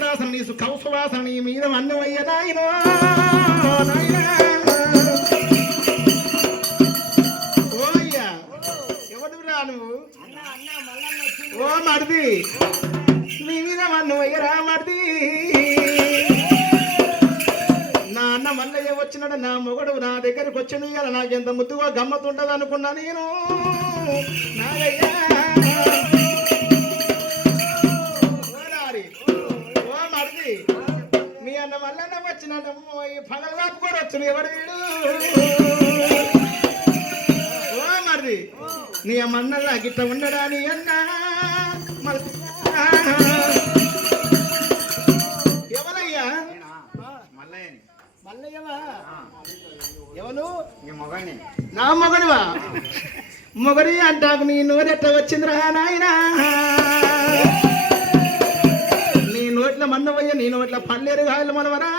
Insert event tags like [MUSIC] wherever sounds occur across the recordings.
అప్సరాసన నీ కౌసవాసన నీ మీద అన్నమయ్య నాయన. ఓ మరిది నీ మీద అన్నమయ్య రా మరిది. నా అన్న మల్లయ్య వచ్చినాడు నా మొగడు నా దగ్గరకు వచ్చిన నాకు ఎంత ముద్దుగా గమ్మతుంటది అనుకున్నా నేను. నాగయ్య ఎవడు వీడు? ఓ మరిది నీ అమ్మన్నల్లా గిట్ట ఉండడా నీ అన్న? మరి ఎవరయ్యా మల్లయ్యని మల్లయ్యవా? ఎవరు ఈ మొగని నా మొగడివా మొగడి అంటాకు నీ నోరెట్ట వచ్చిందిరా నాయనా? నీ నోట్ల మన్నవయ్య నీ నోట్ల పల్లేరు గాయలు మనవరా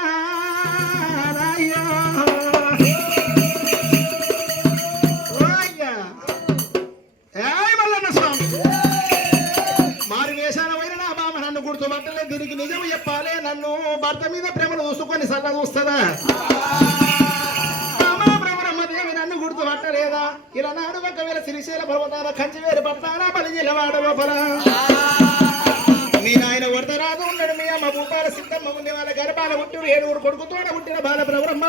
మారు వేషాల నా బామ నన్ను గుర్తుపట్టలే దీనికి నిజం చెప్పాలే నన్ను. భర్త మీద ప్రేమను చూసుకొని సల్ల చూస్తుందా? రామా నన్ను గుర్తుపట్టలేదా ఇలా నాడు ఒకవేళ శ్రీశైల పర్వతాల కంచి వేరు పడతానా బలిజిల మీ నాయన వరదరాజు ఉన్నాడు. మీ అమ్మ భూపాల సిద్ధమ్మ ఉంది. వాళ్ళ గర్భాల పుట్టిన ఏడుగురు కొడుకుతోడ పుట్టిన బాల బ్రహ్మ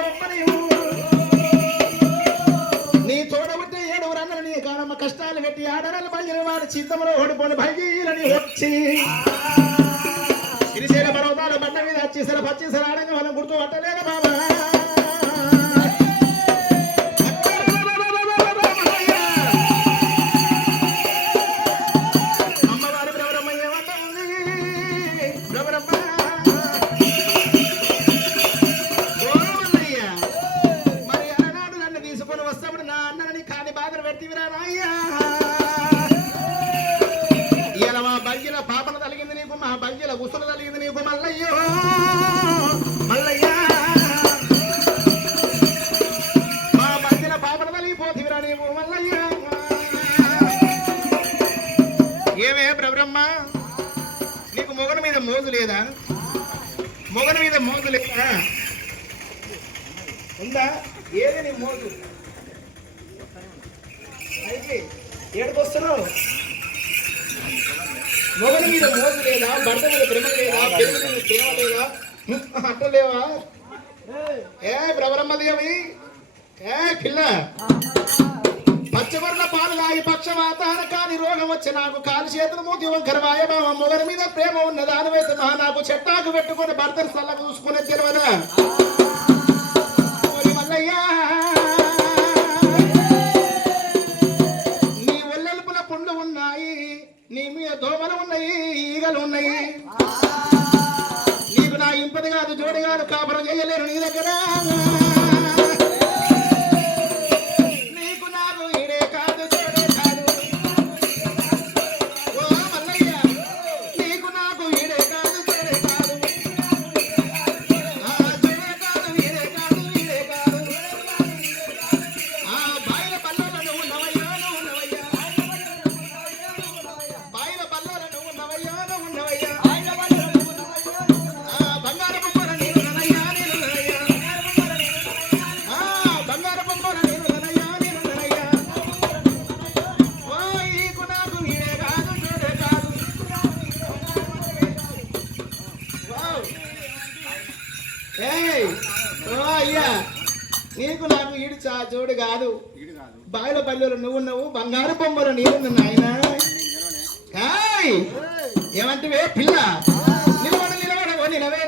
నీ తోడ పుట్టిన ఏడుగురు అన్నలు నీ కానమ్మ కష్టాలు పెట్టి ఆడరాలు బలిజిన వారి చిత్తంలో ఓడిపోని భైజీలని వచ్చి. పర్వతాలు బండ మీద వచ్చేసర పచ్చేసర ఆడంగా మనం మొగను మీద మోజు లేదా ఉందా? ఏది నీ మోజు అయితే ఏడుకొస్తున్నావు? మొగని మీద మోజు లేదా? భర్త మీద ప్రేమ లేదా? పెళ్ళి మీద ప్రేమ లేదా? [LAUGHS] అంటలేవా ఏ బ్రహ్మదేవి ఏ పిల్ల. పచ్చబర్ల పాలు లాగి పక్షవాతాన కాని రోగం వచ్చి నాకు కాలు చేతులు మూతి వంకర వాయబామ మొగని మీద ప్రేమ ఉన్న దానివైతే మా నాకు చెట్టాకు పెట్టుకొని భర్తను సల్లగా చూసుకునే తెలియదా ఈడు చా జోడు కాదు. బాయిల పల్లెలు నువ్వు నువ్వు బంగారు బొమ్మలు నీరు నాయన. ఏయ్. ఏమంటివే పిల్ల? నిలబడ నిలబడ నిలవే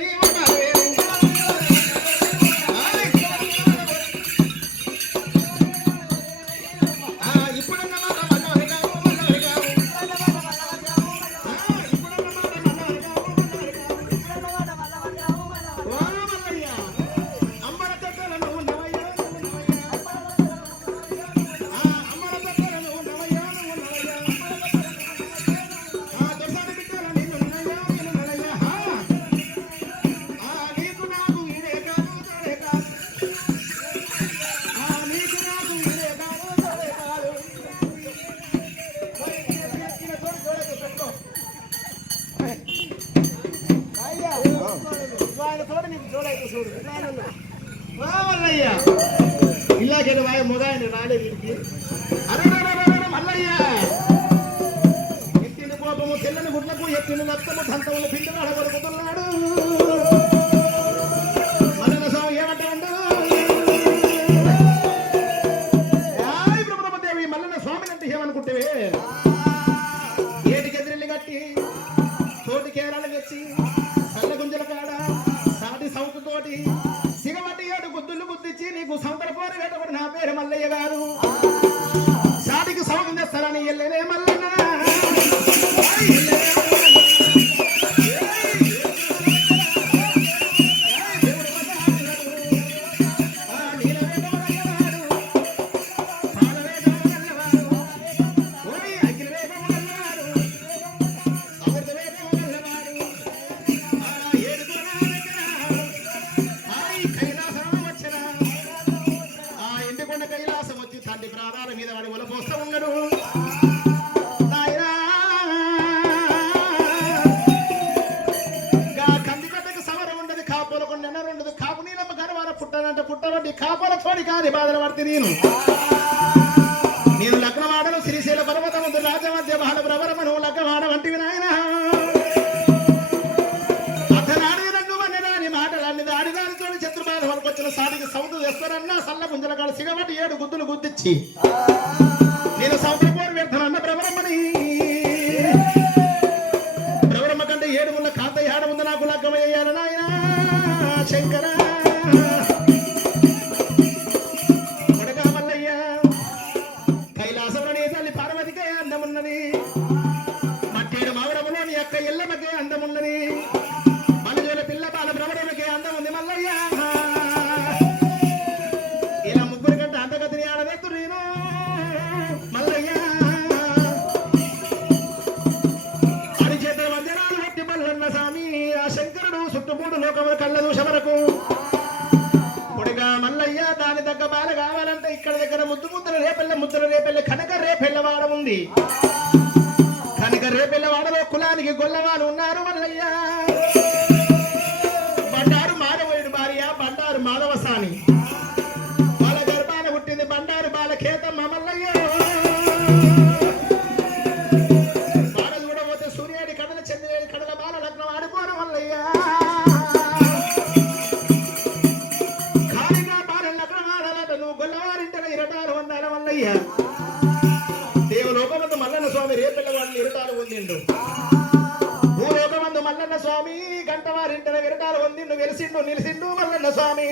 వా మల్లయ్య ఇలాగే వాయ మొగాయని రాలే వీరికి అరే రే, రే, రే, రే, మల్లయ్య ఎత్తిన కోపము తెల్లని గుడ్లకు ఎత్తిన రక్తము దంతములు పిండి నడగొడుకుతున్నాడు కాపుల తోడి నేను. నేను లగ్నవాడను శ్రీశైల పర్వతముందు రాజమధ్య బాల ప్రవరమను లగ్నవాడ వంటివి నాయన. అతనాడి రంగు వన్నదాని మాటలన్నీ దాడి దాని తోడి శత్రు బాధ వరకొచ్చిన సాటికి సౌదు తెస్తారన్నా సల్ల గుంజల కాడ సిగబట్టి ఏడు గుద్దులు గుద్దిచ్చి. నేను సౌతుల వ్యర్థనన్న పెడతానన్న ప్రవరమ్మని. ప్రవరమ్మ కంటే ఏడు ఉన్న కాంత ఆడ ముందు నాకు లగ్గమయ్యాను నాయనా. శంకర. లోకముల వరకు పొడిగా మల్లయ్య దాని దగ్గర బాల కావాలంటే ఇక్కడ దగ్గర ముద్దు ముద్దుల రేపెళ్ళ ముద్దుల రేపెళ్ళ కనుక రేపెళ్ళవాడ ఉంది. కనుక రేపెళ్ళవాడలో కులానికి గొల్లవాళ్ళు ఉన్నారు మల్లయ్య. బండారు మాధవయుడు భార్య బండారు మాధవసాని. దేవలోకమందు మల్లన్న స్వామి రేపిల్లవాడిని ఇరటాలు పొందిండు. భూలోకమందు మల్లన్న స్వామి గంటవారింటల విరటాలు పొందిండు వెలిసిండు నిలిసిండు మల్లన్న స్వామి.